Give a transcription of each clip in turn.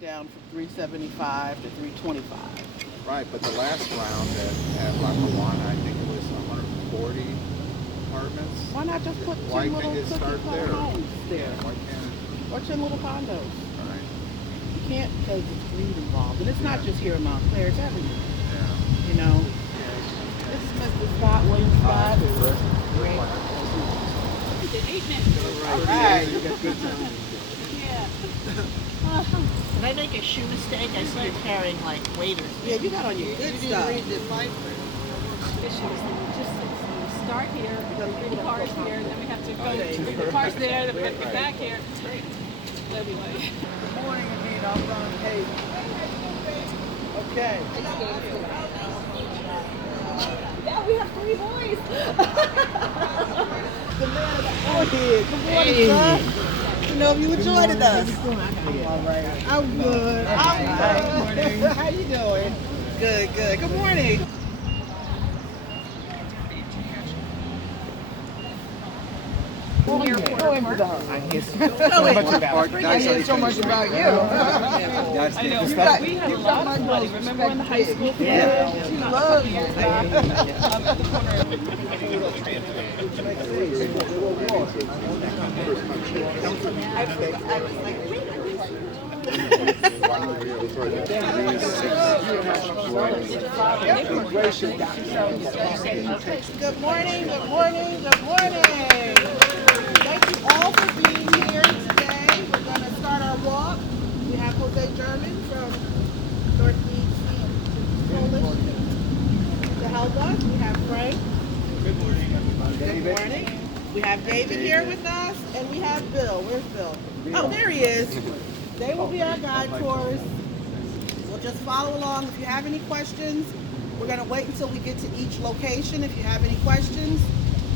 down from 375 to 325. Right, but the last round at Lackawanna, I think it was 140 apartments. Why not just put 10 little cookie homes there? Why can't it? Or 10 little condos? Right. You can't because it's greed involved. And it's not just here in Montclair, it's everywhere. Yeah. You know? This is Mr. Scott, William Scott. Great. All right. You got good time. Did I make a shoe mistake? I started carrying like waiters. Yeah, you got on your good stuff. Just start here, bring the cars here, and then we have to go bring the cars there, then we have to get back here. Anyway. Good morning, Anita. I'm Ron Hayes. Okay. Yeah, we have 3 boys. The man of the forehead. Good morning, sir. You know, if you were joining us. All right. I'm good. I'm good. How you doing? Good, good. Good morning. I hear so much about you. I know. We had a lot of money. Remember in the high school? Yeah. She loves you. Good morning, good morning, good morning. Thank you all for being here today. We're going to start our walk. We have Jose German from Northeast Coalition to help us. We have Frank. Good morning, everybody. Good morning. We have David here with us, and we have Bill. Where's Bill? Oh, there he is. They will be our guide tours. We'll just follow along. If you have any questions, we're going to wait until we get to each location. If you have any questions,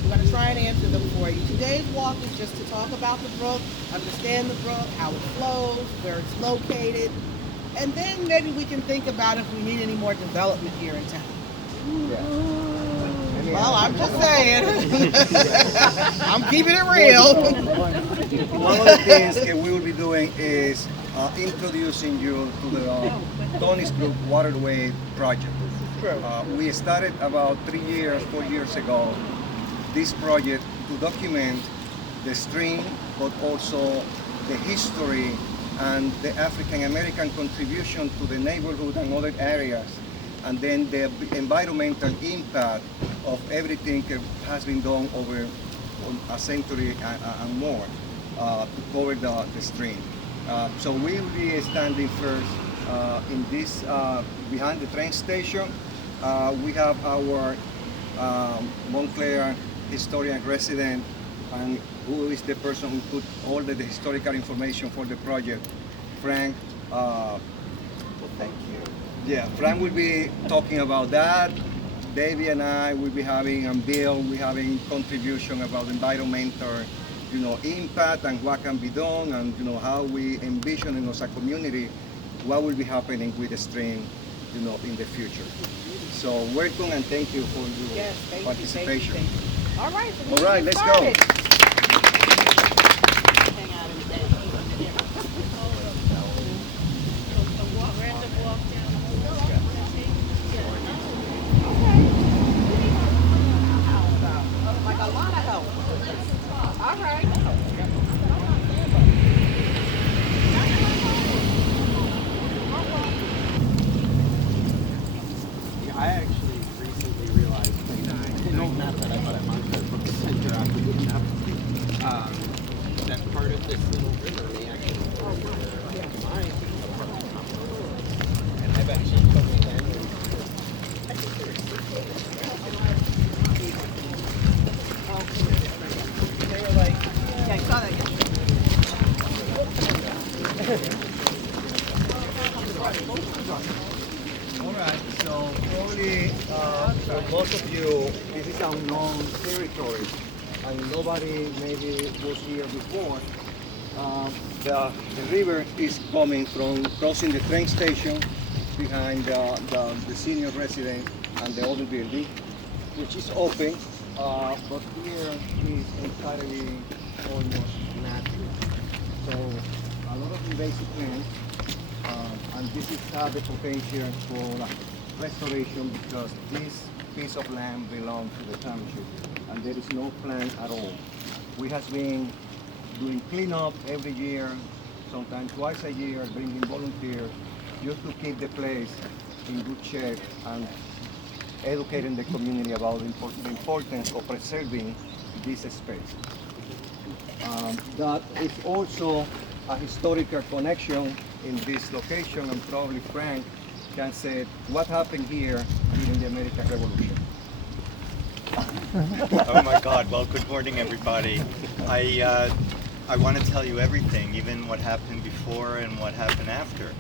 we're going to try and answer them for you. Today's walk is just to talk about the brook, understand the brook, how it flows, where it's located, and then maybe we can think about if we need any more development here in town. Well, I'm just saying. I'm keeping it real. One of the things that we will be doing is introducing you to the Tony's Brook Waterway project. We started about 4 years ago, this project to document the stream, but also the history and the African American contribution to the neighborhood and other areas, and then the environmental impact of everything that has been done over a century and more to cover the stream. So we will be standing first in this, behind the train station. We have our Montclair historian resident, and who is the person who put all the historical information for the project, Frank. Thank you. Yeah, Frank will be talking about that. Davey and I will be having, and Bill will be having contribution about environmental, impact and what can be done, and how we envision as a community what will be happening with the stream, in the future. So welcome and thank you for your participation. Thank you. All right. So All right, let's go. I actually recently realized, not that I thought I might have from the center after getting up, that part of this little river may actually go where my apartment complex. And I've actually totally landed. They were like, yeah, I saw that All right, so probably for most of you, this is unknown territory, and nobody maybe was here before. The river is coming from crossing the train station behind the senior residence and the other building, which is open, but here is entirely almost natural. So a lot of invasive plants this is the potential for restoration because this piece of land belongs to the township and there is no plan at all. We have been doing cleanup every year, sometimes twice a year, bringing volunteers just to keep the place in good shape and educating the community about the importance of preserving this space. That is also a historical connection in this location, and probably Frank can say what happened here during the American Revolution. Oh my God, well, good morning everybody. I want to tell you everything, even what happened before and what happened after.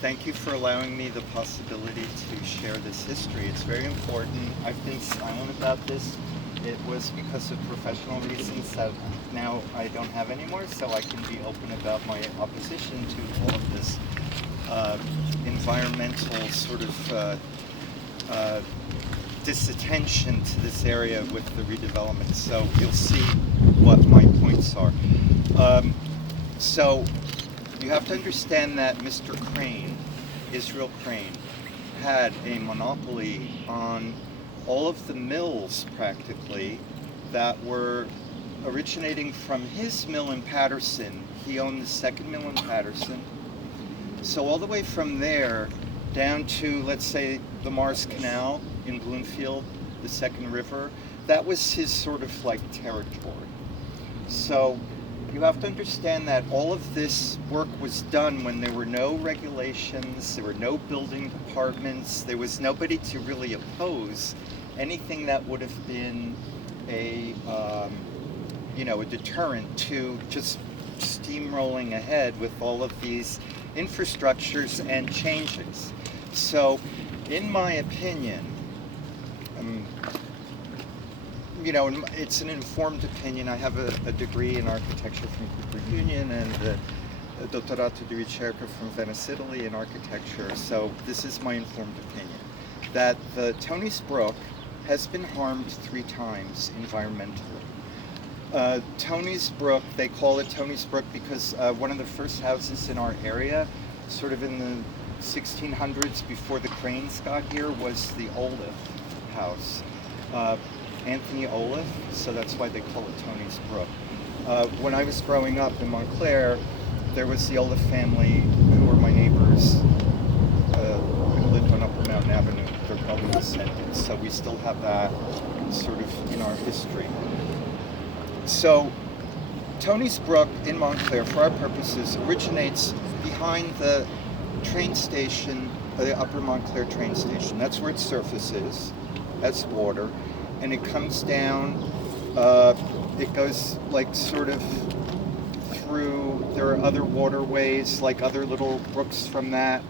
Thank you for allowing me the possibility to share this history. It's very important. I've been silent about this. It was because of professional reasons that now I don't have anymore, so I can be open about my opposition to all of this environmental sort of disattention to this area with the redevelopment. So you'll see what my points are. So you have to understand that Mr. Crane, Israel Crane, had a monopoly on all of the mills practically that were originating from his mill in Patterson. He owned the second mill in Patterson. So all the way from there down to, let's say, the Mars Canal in Bloomfield, the second river, that was his sort of like territory. So you have to understand that all of this work was done when there were no regulations, there were no building departments, there was nobody to really oppose anything that would have been a, a deterrent to just steamrolling ahead with all of these infrastructures and changes. So, in my opinion, it's an informed opinion. I have a degree in architecture from Cooper Union and a dottorato di ricerca from Venice, Italy in architecture. So this is my informed opinion, that the Tony's Brook has been harmed 3 times environmentally. Tony's Brook, they call it Tony's Brook because one of the first houses in our area, sort of in the 1600s before the Cranes got here, was the Olaf house. Anthony Olaf, so that's why they call it Tony's Brook. When I was growing up in Montclair, there was the Olaf family who were my neighbors who lived on Upper Mountain Avenue. They're probably descendants, so we still have that sort of in our history. So Tony's Brook in Montclair, for our purposes, originates behind the train station, the Upper Montclair train station. That's where its surface is. That's water. And it comes down, it goes like sort of through, there are other waterways, like other little brooks from that.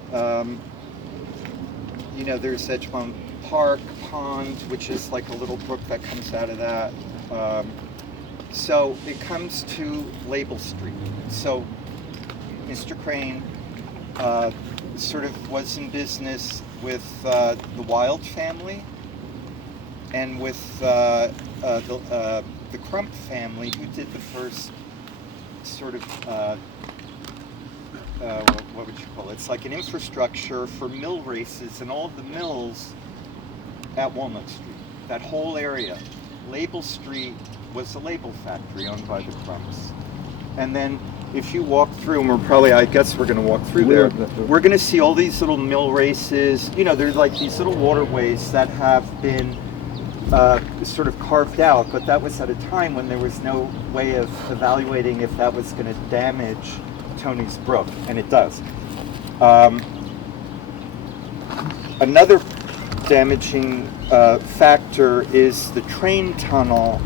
There's Edgemont Park Pond, which is like a little brook that comes out of that. So it comes to Label Street. So Mr. Crane sort of was in business with the Wild family and with the Crump family, who did the first sort of, what would you call it? It's like an infrastructure for mill races and all of the mills at Walnut Street. That whole area. Label Street was a label factory owned by the Crumps. And then if you walk through, and I guess we're going to walk through there, we're going to see all these little mill races. There's like these little waterways that have been sort of carved out, but that was at a time when there was no way of evaluating if that was going to damage Tony's Brook, and it does. Another damaging factor is the train tunnel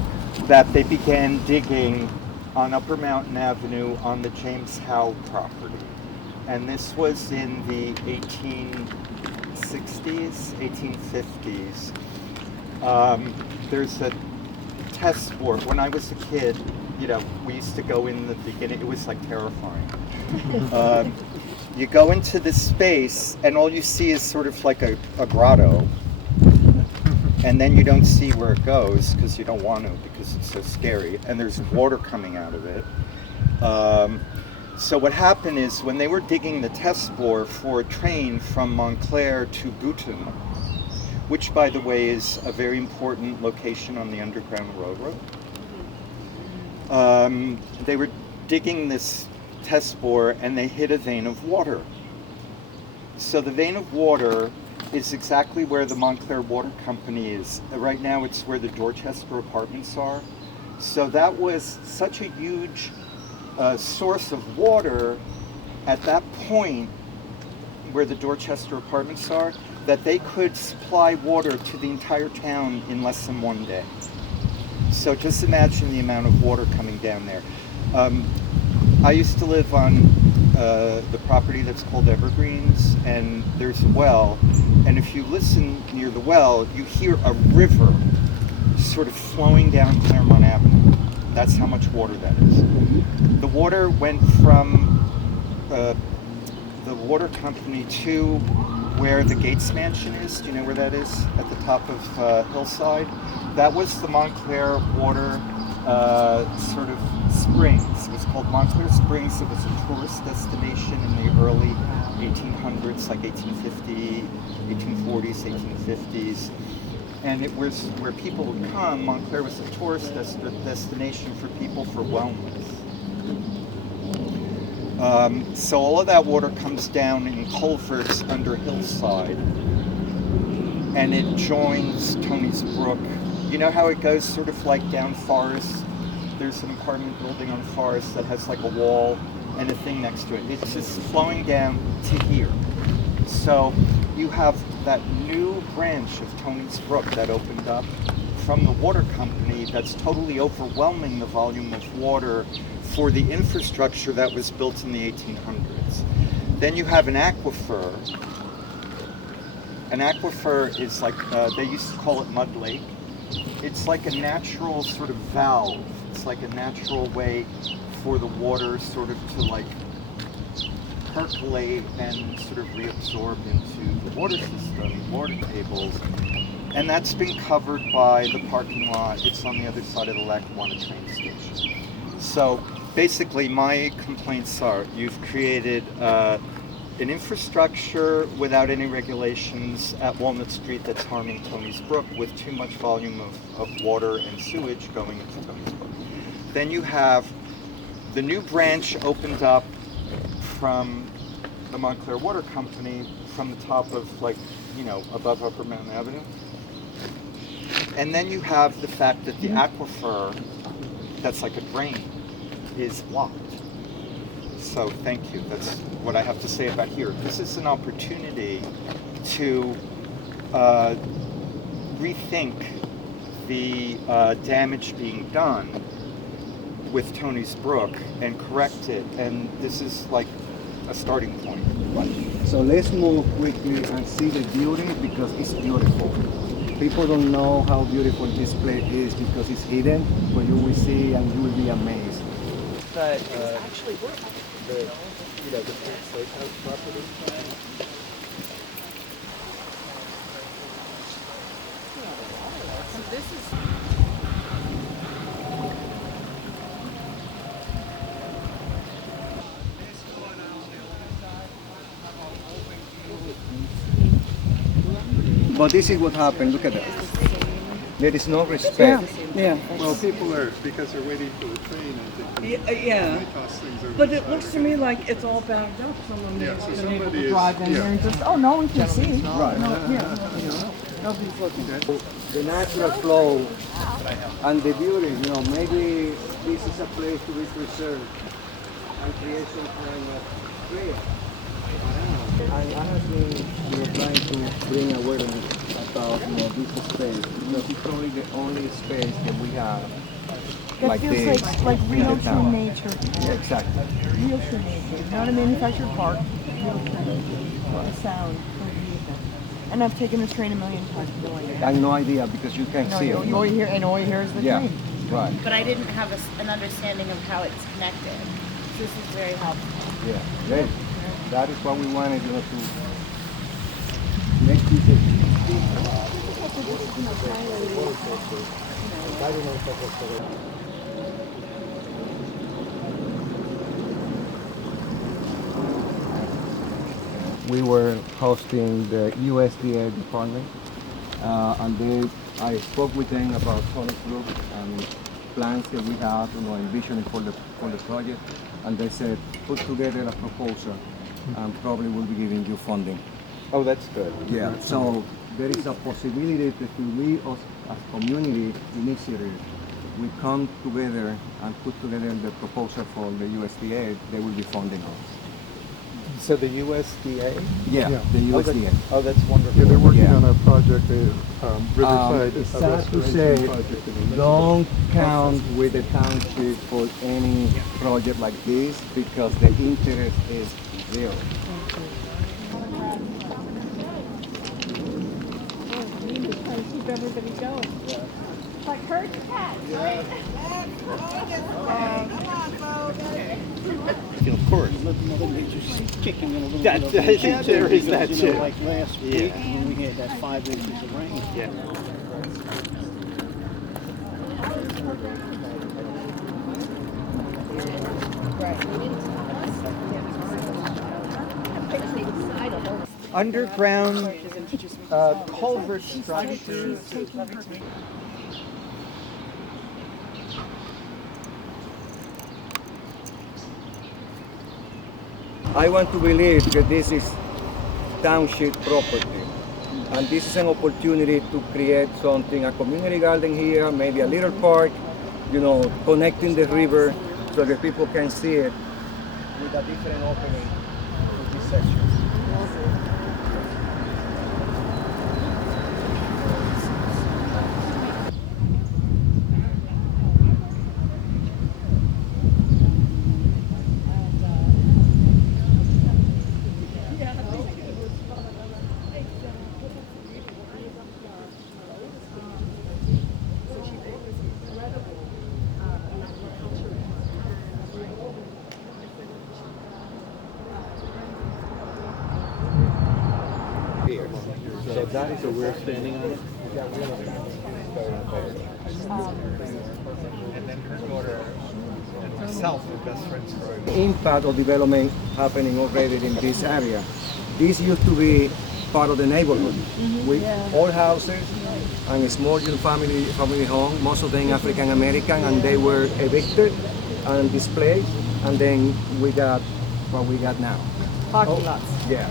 that they began digging on Upper Mountain Avenue on the James Howe property. And this was in the 1860s, 1850s. There's a test sport. When I was a kid, we used to go in the beginning. It was like terrifying. You go into this space and all you see is sort of like a grotto. And then you don't see where it goes because you don't want to, because it's so scary. And there's water coming out of it. So what happened is when they were digging the test bore for a train from Montclair to Bouton, which by the way is a very important location on the Underground Railroad, they were digging this test bore and they hit a vein of water. So the vein of water is exactly where the Montclair Water Company is. Right now it's where the Dorchester apartments are. So that was such a huge source of water at that point where the Dorchester apartments are, that they could supply water to the entire town in less than 1 day. So just imagine the amount of water coming down there. I used to live on the property that's called Evergreens, and there's a well, and if you listen near the well, you hear a river sort of flowing down Claremont Avenue. That's how much water that is. The water went from the water company to where the Gates Mansion is. Do you know where that is? At the top of Hillside. That was the Montclair water sort of springs. It was called Montclair Springs. It was a tourist destination in the early 1800s, like 1850, 1840s, 1850s. And it was where people would come. Montclair was a tourist destination for people for wellness. So all of that water comes down in culverts under Hillside, and it joins Tony's Brook. You know how it goes sort of like down Forest? There's an apartment building on Forest that has like a wall and a thing next to it. It's just flowing down to here. So you have that new branch of Tony's Brook that opened up from the water company that's totally overwhelming the volume of water for the infrastructure that was built in the 1800s. Then you have an aquifer. An aquifer is like, they used to call it mud lake. It's like a natural sort of valve. It's like a natural way for the water sort of to like percolate and sort of reabsorb into the water system, water tables. And that's been covered by the parking lot. It's on the other side of the Lackawanna train station. So basically my complaints are you've created an infrastructure without any regulations at Walnut Street that's harming Tony's Brook with too much volume of water and sewage going into Tony's Brook. Then you have the new branch opened up from the Montclair Water Company from the top of, like, you know, above Upper Mountain Avenue. And then you have the fact that the aquifer, that's like a drain, is blocked. So thank you. That's what I have to say about here. This is an opportunity to rethink the damage being done with Tony's Brook and correct it. And this is like a starting point. Right. So let's move quickly and see the beauty because it's beautiful. People don't know how beautiful this place is because it's hidden, but you will see and you will be amazed. But actually, we're the Slate House property. So this is. But this is what happened. Look at that. There is no respect. Yeah. Well, people are, because they're waiting for the train, I think. Yeah. They toss things over But the it side. looks to me like it's all backed up. Someone Yeah, has so been able somebody to is, drive in here and just, oh, no one can see. Right. Nobody's looking. The natural flow and the beauty, you know, maybe this is a place to be preserved and create some kind of trail. I have been trying to bring awareness about this space because it's probably the only space that we have That like feels this like in real the true town. nature. Yeah, exactly. Real true nature. Not a manufactured park. Real true nature. The sound. So beautiful. And I've taken the train a million times. No idea. I have no idea because you can't No, see all it. you hear, and all you hear is the Yeah, train. right. But I didn't have an understanding of how it's connected. This is very helpful. Yeah, great. That is what we wanted, you know, to make this we were hosting the USDA department, and I spoke with them about Tony's Brook and plans that we have, envisioning for the project, and they said put together a proposal, and probably will be giving you funding. Oh, that's good. Yeah. So there is a possibility that we as community initiatives, we come together and put together the proposal for the USDA. They will be funding us. So the USDA? Yeah, the USDA. Oh, that's wonderful. Yeah, they're working Yeah. on a project, Riverside. It's a sad to restoration say, project in don't count with the township for any project like this because the interest is zero. Trying to keep everybody going. Like herd cats, right? Of course. Just kicking in a little That- bit of there is because, that you know, too. like last week Yeah. when we had that 5 inches of rain. Yeah. Underground culvert structures. I want to believe that this is township property. And this is an opportunity to create something, a community garden here, maybe a little park, connecting the river so that people can see it with a different opening to this section. So that is, so we're standing on it? And then her daughter and myself are best friends forever. Impact of development happening already in this area. This used to be part of the neighborhood with all houses and a small family home, most of them African American, and they were evicted and displaced, and then we got what we got now. Parking lots. Yeah.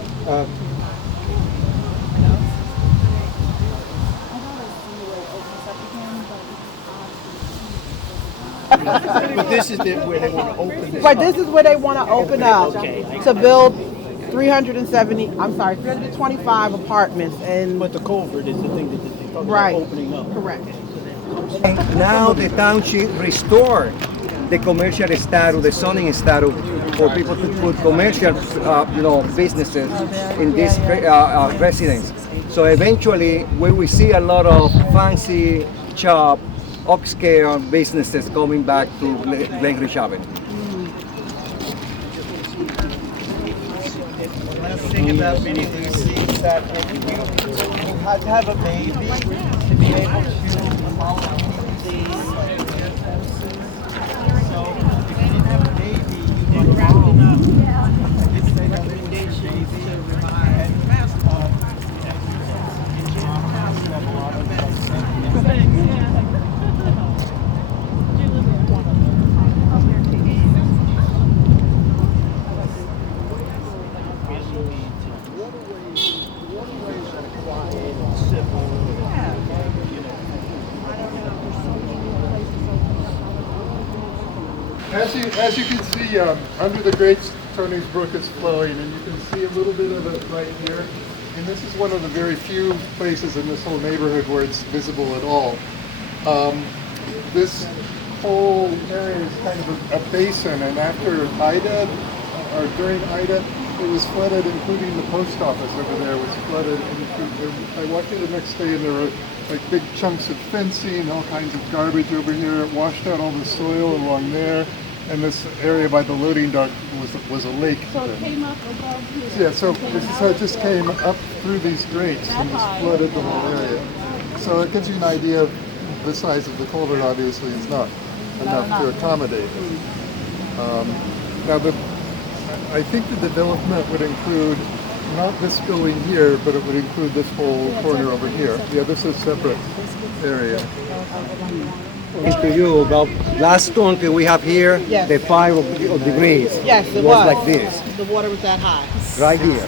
But this is where they want to open this But up. this is where they want to open up Okay. to build 325 apartments and But the culvert is the thing that they talk right, about opening up. correct. Now the township restored the commercial status, the zoning status for people to put commercial, businesses in this residence. So eventually, we will see a lot of fancy shop, upscale businesses coming back to Glen Ridge Avenue. One thing about Minnie Lucy is that you had to have a baby to be able to follow Minnie Lucy. So if you didn't have a baby, you were wrapping up. It's the recommendations to remind As you can see, under the Great Tony's Brook is flowing, and you can see a little bit of it right here. And this is one of the very few places in this whole neighborhood where it's visible at all. This whole area is kind of a basin, and after Ida, or during Ida, it was flooded, including the post office over there was flooded. And I walked in the next day, and there were like big chunks of fencing, all kinds of garbage over here. It washed out all the soil along there, and this area by the loading dock was a lake. So it came up above here. Yeah, so it just came up through these grates and just flooded the whole area. So it gives you an idea of the size of the culvert. Obviously, is not enough to accommodate it. Now, I think the development would include not this building here, but it would include this whole corner over here. Yeah, this is separate area. To you about last storm that we have here, Yes. the 5 degrees. Yes, it was was. like this, The water was that high, right here.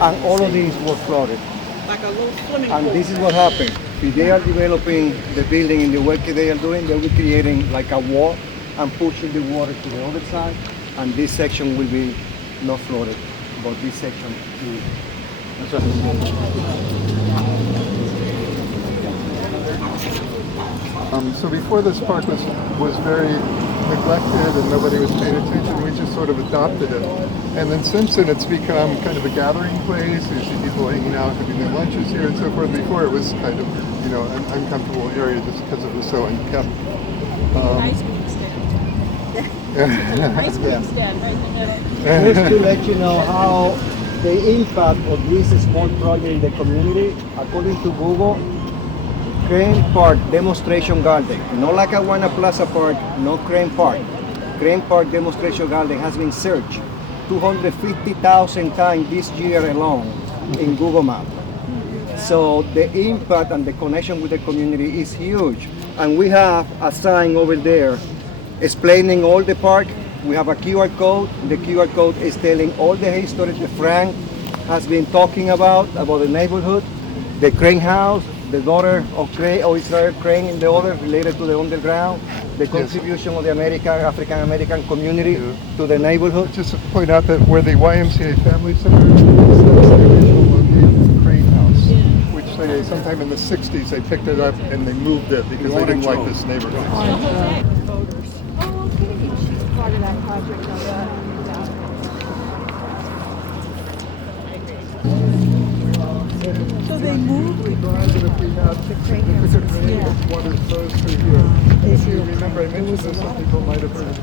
And all of these were flooded. like a little swimming And pool. this is what happened. If they are developing the building in the way they are doing, they'll be creating like a wall and pushing the water to the other side. And this section will be not flooded, but this section will. So before this park was very neglected and nobody was paying attention, we just sort of adopted it. And then since then it's become kind of a gathering place. You see people hanging out, having their lunches here and so forth. Before it was kind of, you know, an uncomfortable area just because it was so unkept. Ice cream stand. Ice cream stand right in the middle. Just to let you know how the impact of this small project in the community, according to Google, Crane Park Demonstration Garden, not like Awana Plaza Park, no Crane Park. Crane Park Demonstration Garden has been searched 250,000 times this year alone in Google Maps. So the impact and the connection with the community is huge. And we have a sign over there explaining all the park. We have a QR code. The QR code is telling all the history that Frank has been talking about the neighborhood, the Crane House, the daughter of Israel Crane in the other, related to the underground, the contribution of the African American community to the neighborhood. Just to point out that where the YMCA Family Center is, that's the original location of the Crane House, which they, sometime in the 60s, they picked it up and they moved it because they didn't like this neighborhood. Part of that project So they moved If we had significant rain, water flows through here. If you remember, I mentioned this, some people might have heard.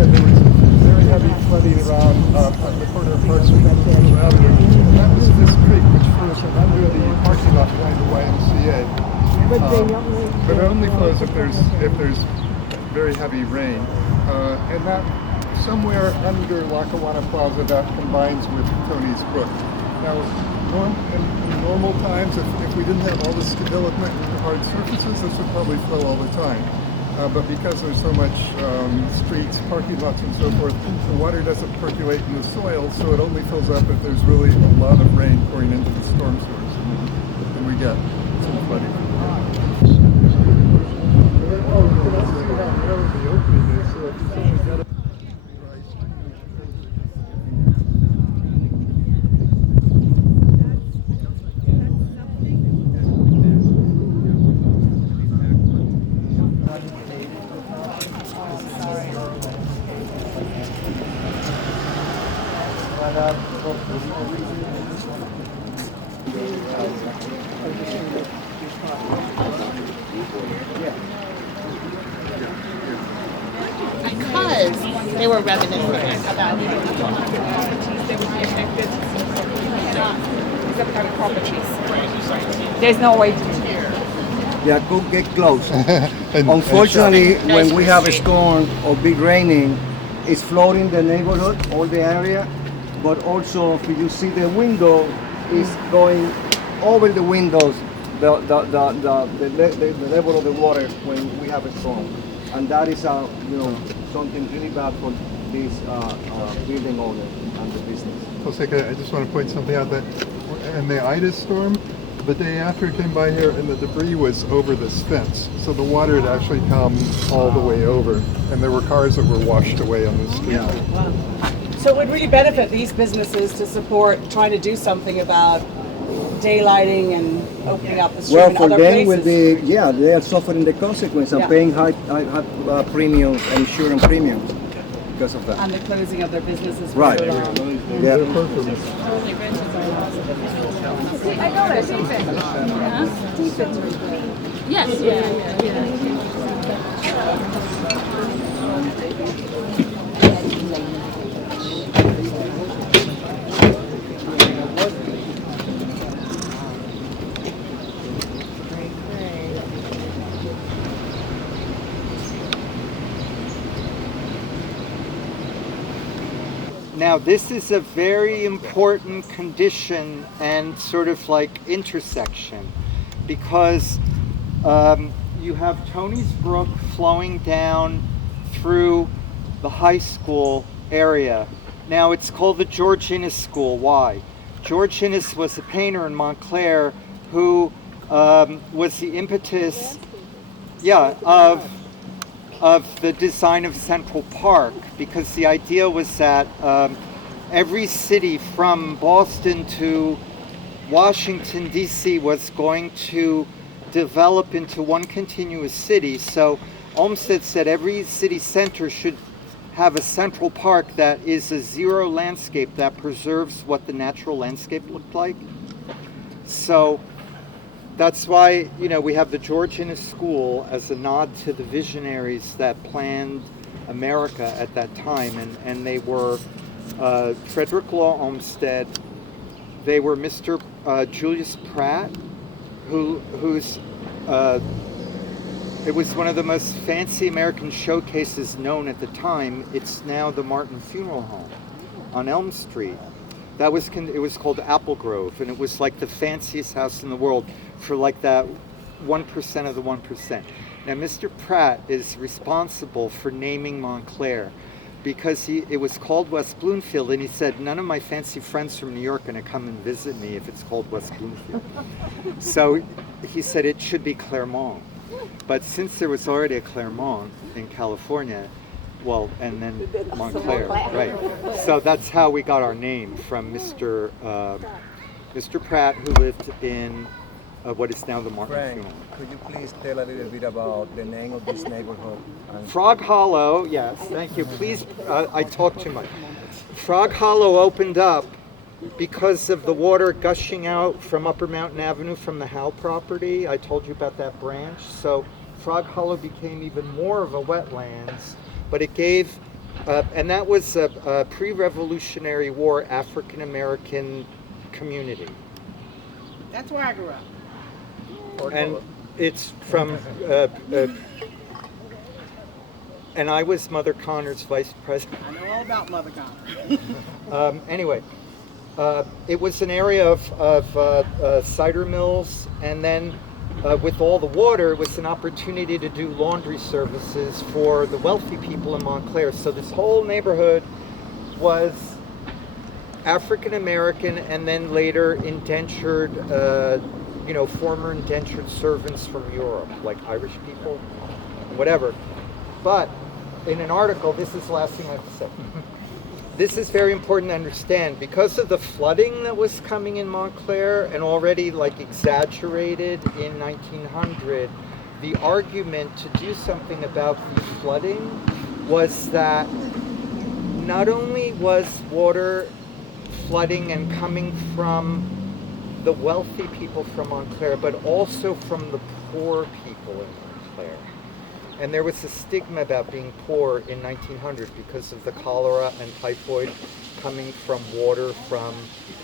There was very heavy flooding around on the corner of Park Street and Avenue. And that was this creek which flows from under the parking lot behind the YMCA. But it only flows if there's very heavy rain. And that somewhere under Lackawanna Plaza, that combines with Tony's Brook. Now, in normal times, if we didn't have all this development and hard surfaces, this would probably flow all the time. But because there's so much streets, parking lots, and so forth, the water doesn't percolate in the soil, so it only fills up if there's really a lot of rain pouring into the storm sewers. And we get some flooding. Oh, you can also see how narrow the opening is, so if you certainly get it. Because they were reminiscing about There's no way to. Yeah, could get close. Unfortunately, when we have a storm or big raining, it's flooding the neighborhood, all the area, but also if you see the window, it's going over the windows, the level of the water when we have a storm. And that is something really bad for this building owner and the business. Jose, I just want to point something out that in the Ida storm, the day after it came by here and the debris was over this fence. So the water had actually come all the way over and there were cars that were washed away on the street. So it would really benefit these businesses to support trying to do something about daylighting and opening up the street Well, in for other them, places. they are suffering the consequence and paying high premiums, insurance premiums because of that. And the closing of their businesses. for Right. so long. Yeah. I know that. Yes, yeah. Now this is a very important condition and sort of like intersection, because you have Tony's Brook flowing down through the high school area. Now it's called the George Innes School. Why? George Innes was a painter in Montclair who was the impetus, of the design of Central Park, because the idea was that every city from Boston to Washington, D.C. was going to develop into one continuous city. So Olmsted said every city center should have a central park that is a zero landscape that preserves what the natural landscape looked like. So that's why, you know, we have the George Innes School as a nod to the visionaries that planned America at that time, and they were Frederick Law Olmsted. They were Mr. Julius Pratt, who's it was one of the most fancy American showcases known at the time. It's now the Martin Funeral Home on Elm Street. It was called Apple Grove, and it was like the fanciest house in the world for like that 1% of the 1%. Now, Mr. Pratt is responsible for naming Montclair, because it was called West Bloomfield, and he said, none of my fancy friends from New York are going to come and visit me if it's called West Bloomfield. So he said it should be Claremont. But since there was already a Claremont in California, well, and then Montclair, right? So that's how we got our name, from Mr. Pratt, who lived in what is now the Martin Funeral Home. Could you please tell a little bit about the name of this neighborhood? Frog Hollow, yes, thank you. Please, I talk too much. Frog Hollow opened up because of the water gushing out from Upper Mountain Avenue from the Howe property. I told you about that branch. So Frog Hollow became even more of a wetlands, but it gave, and that was a pre-Revolutionary War African-American community. That's where I grew up. And it's from, and I was Mother Connor's vice president. I know all about Mother Connor. Anyway, it was an area of cider mills, and then with all the water, it was an opportunity to do laundry services for the wealthy people in Montclair. So this whole neighborhood was African American, and then later indentured, former indentured servants from Europe, like Irish people, whatever. But in an article, this is the last thing I have to say. This is very important to understand. Because of the flooding that was coming in Montclair, and already like exaggerated in 1900, the argument to do something about the flooding was that not only was water flooding and coming from the wealthy people from Montclair, but also from the poor people in Montclair. And there was a stigma about being poor in 1900 because of the cholera and typhoid coming from water from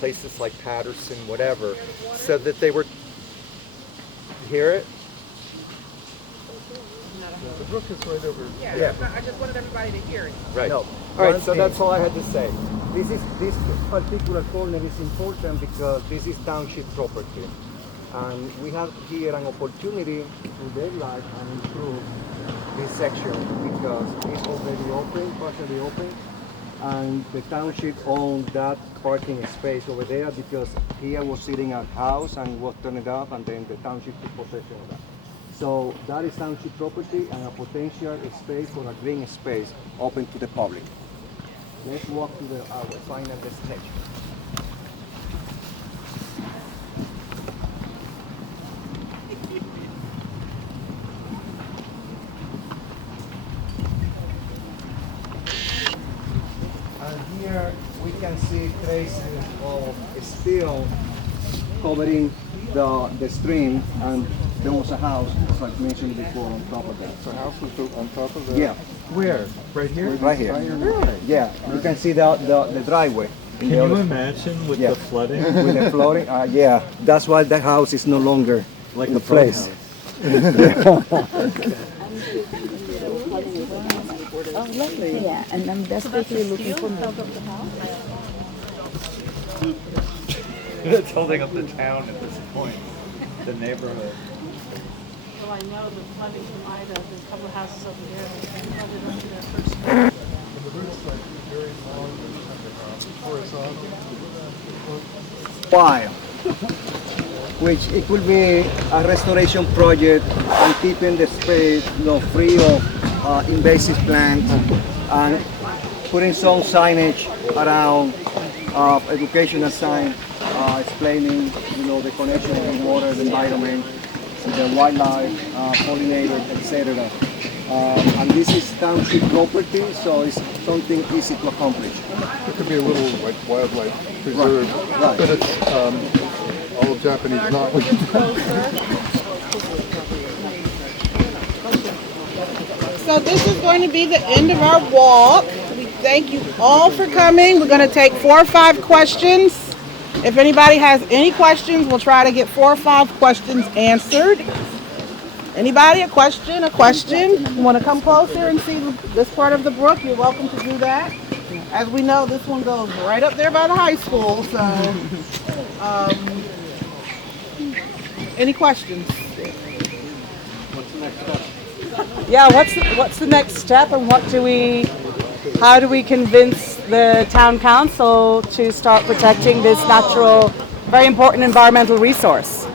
places like Patterson, whatever. So that they were, hear it? The brook is right over. Yeah. I just wanted everybody to hear it. Right. No. All right, so that's all I had to say. This particular corner is important because this is township property, and we have here an opportunity to daylight and improve this section because it's already open, partially open, and the township owns that parking space over there because here was sitting a house and it was turned up, and then the township took possession of that. So that is township property and a potential space for a green space open to the public. Let's walk to our final destination. And here we can see traces of steel covering the stream, and there was a house, as I mentioned before, on top of that. The house was built on top of that? Yeah. Where? Right here? Right here. Really? Yeah, you can see the driveway. Can you imagine with the flooding? With the flooding, yeah. That's why the house is no longer like the a place. Oh, lovely. Yeah, and I'm desperately looking for more. It's holding up the town at this point, the neighborhood. Well, I know the flooding from Ida, there's a couple of houses over there, they flooded up to their first floor. While, which it will be a restoration project and keeping the space, free of invasive plants and putting some signage around educational sign explaining, the connection with water, the environment, the wildlife, pollinators, etc. And this is township property, so it's something easy to accomplish. It could be a little like wildlife preserve, Right. but it's all Japanese knotweed. So this is going to be the end of our walk. We thank you all for coming. We're going to take 4 or 5 questions. If anybody has any questions, we'll try to get 4 or 5 questions answered. Anybody, a question? You want to come closer and see this part of the brook? You're welcome to do that. As we know, this one goes right up there by the high school, so any questions? What's the next step? Yeah, what's the next step, and how do we convince the town council to start protecting this natural, very important environmental resource?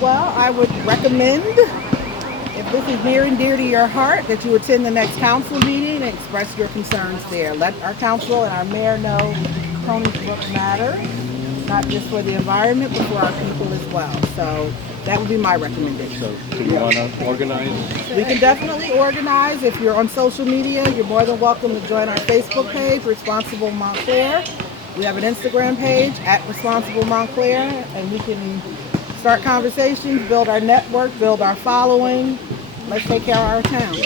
Well, I would recommend, if this is near and dear to your heart, that you attend the next council meeting and express your concerns there. Let our council and our mayor know Tony's Brook matter, not just for the environment, but for our people as well. So that would be my recommendation. So do you want to organize? We can definitely organize. If you're on social media, you're more than welcome to join our Facebook page, Responsible Montclair. We have an Instagram page, @Responsible Montclair, and we can start conversations, build our network, build our following. Let's take care of our town.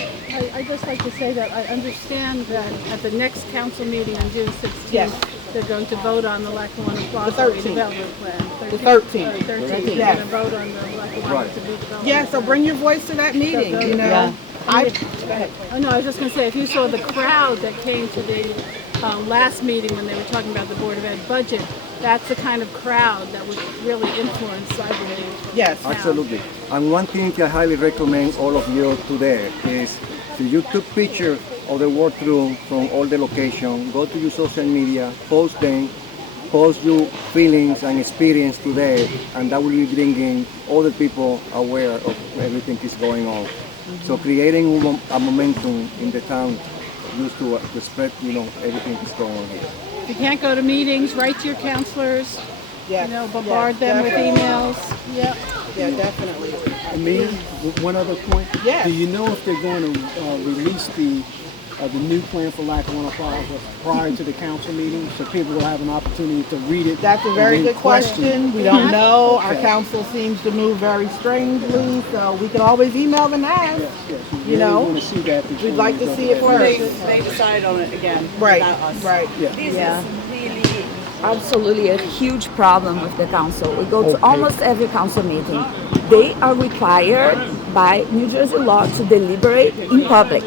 I'd just like to say that I understand that at the next council meeting on June 16th, Yes. they're going to vote on the Lackawanna Plaza 13th. redevelopment plan. The 13th. 13th, they're Yes. going to vote on the Lackawanna redevelopment. Yeah, so bring your voice to that meeting, you know. Yeah. Go ahead. Oh, no, I was just going to say, if you saw the crowd that came to the last meeting when they were talking about the Board of Ed budget, that's the kind of crowd that would really influence, I believe. Yes. Absolutely. And one thing I highly recommend all of you today is if you took pictures of the walkthrough from all the locations, go to your social media, post them, post your feelings and experience today, and that will be bringing other people aware of everything is going on. So creating a momentum in the town used to spread, everything is going on here. If you can't go to meetings, write to your counselors, Yes. bombard them with definitely. emails. Yeah. Yeah, definitely. Me, one other point. Yes. Do you know if they're going to release the new plan for Lackawanna Plaza prior to the council meeting, so people will have an opportunity to read it? That's a very and then good question. We don't know. Our Okay. council seems to move very strangely, so we can always email them and ask. Yes, we You know, really want to see that before we'd like we to go see it ahead. first. They decide on it again. Right, not us. right. Yeah. This Yeah. is really absolutely a huge problem with the council. We go to almost every council meeting. They are required by New Jersey law to deliberate in public.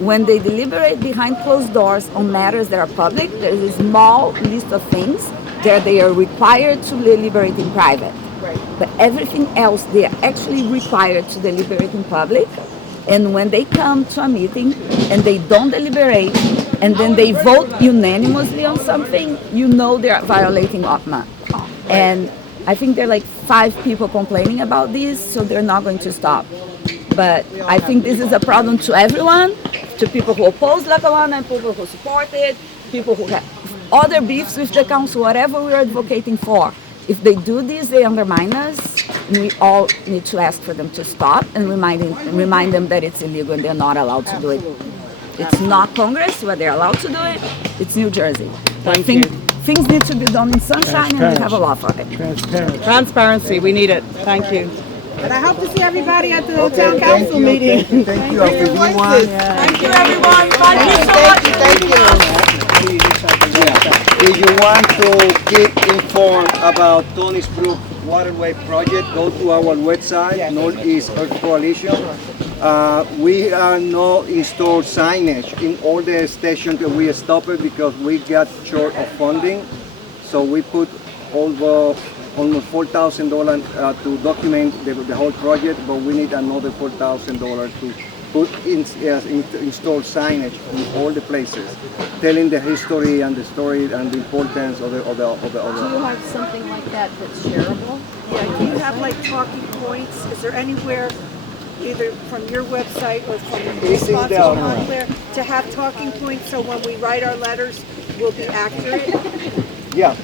When they deliberate behind closed doors on matters that are public, there is a small list of things that they are required to deliberate in private. Right. But everything else, they are actually required to deliberate in public. And when they come to a meeting and they don't deliberate, and then they vote unanimously on something, you know they're violating OPMA. And I think there are like 5 people complaining about this, so they're not going to stop. But I think this is a problem to everyone, to people who oppose Lackawanna, people who support it, people who have other beefs with the council, whatever we're advocating for. If they do this, they undermine us. We all need to ask for them to stop and remind them that it's illegal and they're not allowed to do it. It's not Congress where they're allowed to do it. It's New Jersey. I think things need to be done in sunshine, and we have a law for it. Transparency, we need it. Thank you. And I hope to see everybody at the town council meeting. Thank you. Bring your voices. Thank you, everyone. Thank you so much. Thank you. If you want to keep informed about Tony's Brook Waterway project, go to our website, Northeast Earth Coalition. We are not installed signage in all the stations that we stopped because we got short of funding. So we put all the almost $4,000 to document the whole project, but we need another $4,000 to install signage in all the places, telling the history and the story and the importance of the. Do you have something like that that's shareable? Yeah, do you have like talking points? Is there anywhere, either from your website or from It's in Responsible the- Montclair, to have talking points so when we write our letters, we'll be accurate? Yeah,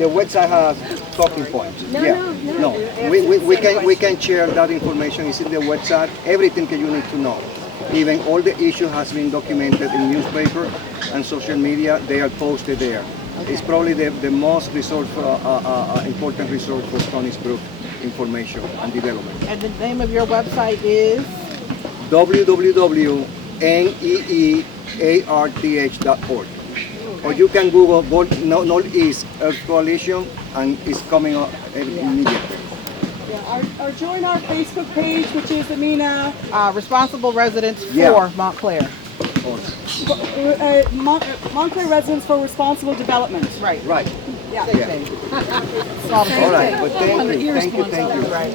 the website has talking points. No, Yeah, no. We can share that information. It's in the website. Everything that you need to know. Even all the issue has been documented in newspaper and social media. They are posted there. Okay. It's probably the most important resource for Tony's Brook information and development. And the name of your website is? www.neearth.org. Or you can Google Northeast Earth Coalition and it's coming up immediately. Yeah, or join our Facebook page, which is Amina. Responsible Residents for Montclair. Montclair Residents for Responsible Development. Right. Yeah. Yeah. All right, but thank you. Right.